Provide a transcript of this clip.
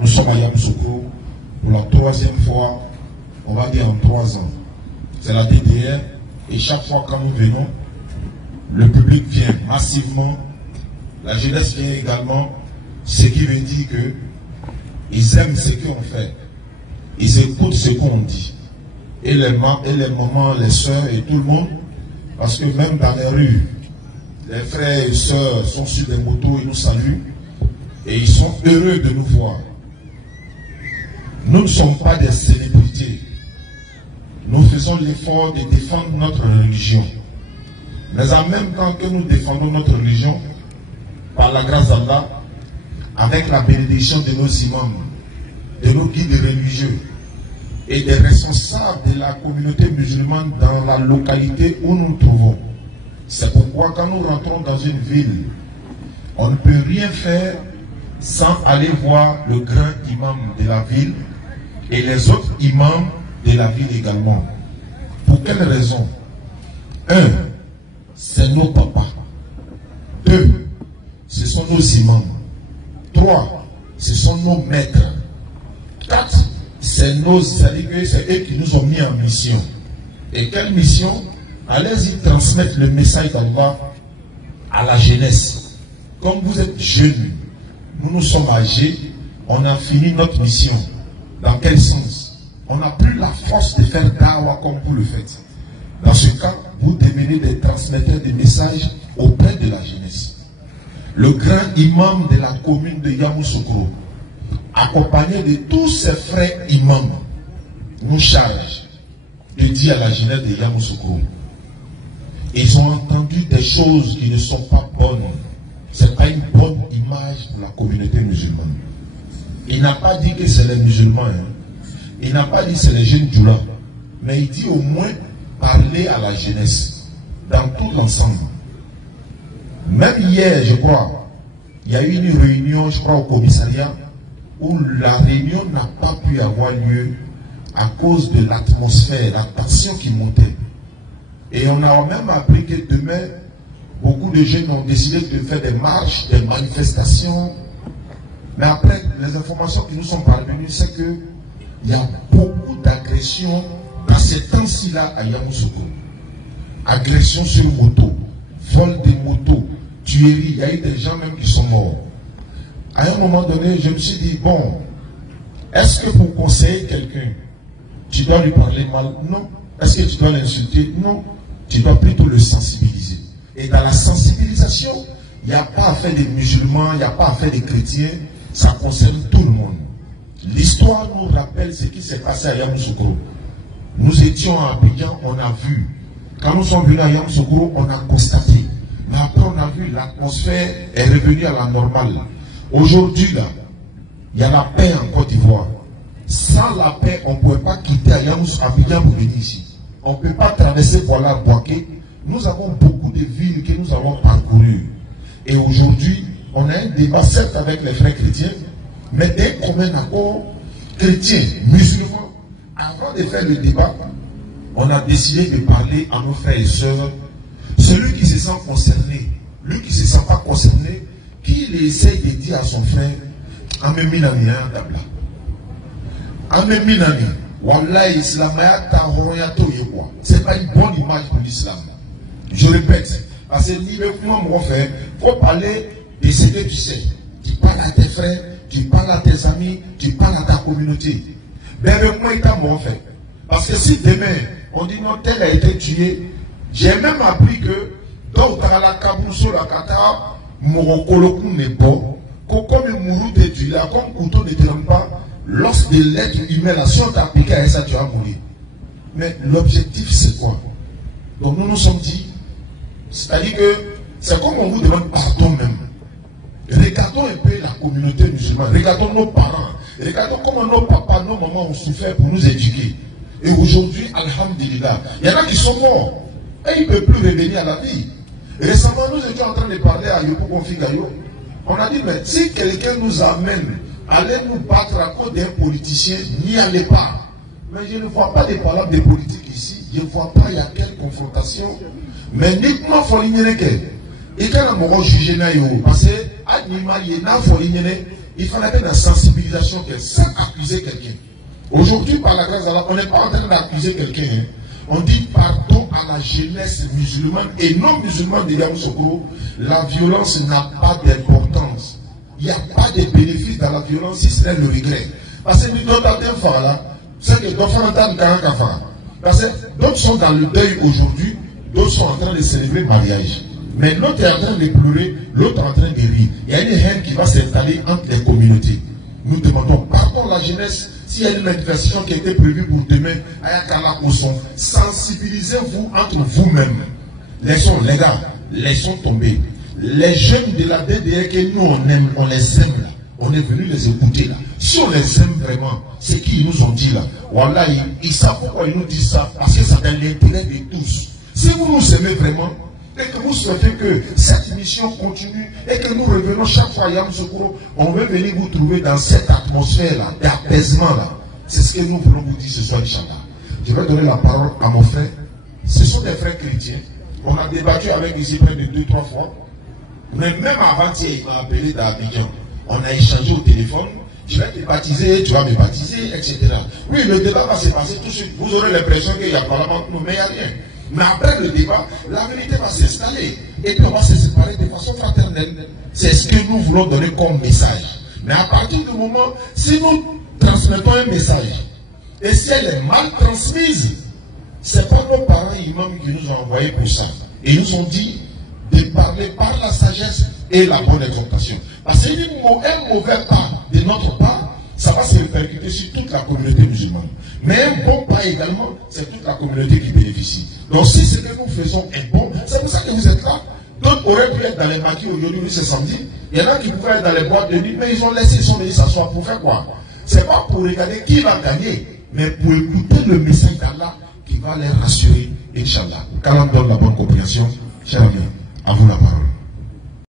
Nous sommes à Yamoussoukro pour la troisième fois, on va dire en 3 ans. C'est la DDR et chaque fois quand nous venons, le public vient massivement, la jeunesse vient également, ce qui veut dire que ils aiment ce qu'on fait, ils écoutent ce qu'on dit. Et les mamans, les soeurs et tout le monde, parce que même dans les rues, les frères et sœurs sont sur des motos, ils nous saluent et ils sont heureux de nous voir. Nous ne sommes pas des célébrités. Nous faisons l'effort de défendre notre religion. Mais en même temps que nous défendons notre religion, par la grâce d'Allah, avec la bénédiction de nos imams, de nos guides religieux et des responsables de la communauté musulmane dans la localité où nous nous trouvons. C'est pourquoi quand nous rentrons dans une ville, on ne peut rien faire sans aller voir le grand imam de la ville et les autres imams de la ville également. Pour quelle raison? 1, c'est nos papas. 2, ce sont nos imams. 3, ce sont nos maîtres. 4, c'est eux qui nous ont mis en mission. Et quelle mission? Allez-y transmettre le message d'Allah à la jeunesse. Comme vous êtes jeunes, nous sommes âgés, on a fini notre mission. Dans quel sens? On n'a plus la force de faire dawa comme vous le faites. Dans ce cas, vous devenez des transmetteurs de messages auprès de la jeunesse. Le grand imam de la commune de Yamoussoukro, accompagné de tous ses frères imams, nous charge de dire à la jeunesse de Yamoussoukro. Ils ont entendu des choses qui ne sont pas bonnes. Ce n'est pas une bonne image pour la communauté musulmane. Il n'a pas dit que c'est les musulmans. Il n'a pas dit que c'est les jeunes djoulas. Mais il dit au moins parler à la jeunesse dans tout l'ensemble. Même hier, je crois, il y a eu une réunion, je crois, au commissariat où la réunion n'a pas pu avoir lieu à cause de l'atmosphère, la tension qui montait. Et on a même appris que demain, beaucoup de jeunes ont décidé de faire des marches, des manifestations. Mais après, les informations qui nous sont parvenues, c'est qu'il y a beaucoup d'agressions dans ces temps-ci-là à Yamoussoukro. Agressions sur moto, vol des motos, tueries, il y a eu des gens même qui sont morts. À un moment donné, je me suis dit, bon, est-ce que pour conseiller quelqu'un, tu dois lui parler mal? Non. Est-ce que tu dois l'insulter? Non. Tu dois plutôt le sensibiliser. Et dans la sensibilisation, il n'y a pas à faire des musulmans, il n'y a pas à faire des chrétiens, ça concerne tout le monde. L'histoire nous rappelle ce qui s'est passé à Yamoussoukro. Nous étions à Abidjan, on a vu. Quand nous sommes venus à Yamoussoukro, on a constaté. Mais après, on a vu l'atmosphère est revenue à la normale. Aujourd'hui, là, il y a la paix en Côte d'Ivoire. Sans la paix, on ne pouvait pas quitter Abidjan pour venir ici. On ne peut pas traverser Boaké. Nous avons beaucoup de villes que nous avons parcourues. Et aujourd'hui, on a un débat, certes avec les frères chrétiens, mais dès qu'on met un accord chrétien, musulman, avant de faire le débat, on a décidé de parler à nos frères et sœurs. Celui qui se sent concerné, lui qui ne se sent pas concerné, qu'il essaye de dire à son frère, Ameminani, Dabla. Ameminani, Wallahi, Islam, c'est pas une bonne image pour l'islam. Je répète, parce que moi, mon frère, il faut parler de ce que tu sais. Tu parles à tes frères, tu parles à tes amis, tu parles à ta communauté. Ben, avec moi, il t'a mon frère. Parce que si demain, on dit non, tel a été tué, j'ai même appris que, dans la Kabousso, la Kata, Morokolokou n'est pas, comme le mourou de tué, comme couteau ne te donne pas, lorsque l'être humain, la science appliquée à ça, tu vas mourir. Mais l'objectif, c'est quoi? Donc nous nous sommes dit, c'est-à-dire que c'est comme on vous demande pardon même. Regardons un peu la communauté musulmane, regardons nos parents, regardons comment nos papas, nos mamans ont souffert pour nous éduquer. Et aujourd'hui, alhamdulillah, il y en a qui sont morts et ils ne peuvent plus revenir à la vie. Récemment, nous étions en train de parler à Yoko Configayo. On a dit, mais si quelqu'un nous amène, allez nous battre à cause d'un politicien, n'y allez pas. Mais je ne vois pas des paroles de politique ici. Je ne vois pas, il y a quelle confrontation. Mais uniquement, il faut l'ignorer. Et quand on a jugé, parce que, animal, il y a il fallait une sensibilisation sans accuser quelqu'un. Aujourd'hui, par la grâce d'Allah, on n'est pas en train d'accuser quelqu'un. Hein. On dit pardon à la jeunesse musulmane et non musulmane de Yamoussoukro. La violence n'a pas d'importance. Il n'y a pas de bénéfice dans la violence si ce n'est le regret. Parce que nous, d'autres là, c'est que parce que d'autres sont dans le deuil aujourd'hui, d'autres sont en train de célébrer le mariage. Mais l'autre est en train de pleurer, l'autre est en train de rire. Il y a une haine qui va s'installer entre les communautés. Nous demandons pardon à la jeunesse. S'il y a une manifestation qui était prévue pour demain, sensibilisez-vous entre vous-même. Laissons, les gars, laissons tomber. Les jeunes de la DDR que nous on aime, on les aime là. On est venu les écouter là. Si on les aime vraiment, c'est qu'ils nous ont dit là. Voilà, ils savent pourquoi ils nous disent ça. Parce que c'est dans l'intérêt de tous. Si vous nous aimez vraiment, et que vous souhaitez que cette mission continue et que nous revenons chaque fois à Yamoussoukro, on veut venir vous trouver dans cette atmosphère-là, d'apaisement-là. C'est ce que nous voulons vous dire ce soir, Inch'Allah. Je vais donner la parole à mon frère. Ce sont des frères chrétiens. On a débattu avec ici près de 2-3 fois. Mais même avant-hier, il m'a appelé d'Abidjan. On a échangé au téléphone. Je vais te baptiser, tu vas me baptiser, etc. Oui, le débat va se passer tout de suite. Vous aurez l'impression qu'il y a parlement entre nous, mais il n'y a rien. Mais après le débat, la vérité va s'installer. Et puis on va se séparer de façon fraternelle. C'est ce que nous voulons donner comme message. Mais à partir du moment, si nous transmettons un message, et si elle est mal transmise, c'est pas nos parents imams qui nous ont envoyés pour ça. Et ils nous ont dit de parler par la sagesse et la bonne exhortation. Parce qu'un mauvais pas de notre part, ça va se répercuter sur toute la communauté musulmane. Mais un bon pas également, c'est toute la communauté qui bénéficie. Donc si ce que nous faisons est bon, c'est pour ça que vous êtes là. D'autres auraient pu être dans les maquis aujourd'hui, c'est samedi. Il y en a qui pouvaient être dans les boîtes de nuit, mais ils ont laissé, ils sont venus s'asseoir pour faire quoi? C'est pas pour regarder qui va gagner, mais pour écouter le message d'Allah qui va les rassurer, Inch'Allah. Qu'Allah donne la bonne compréhension.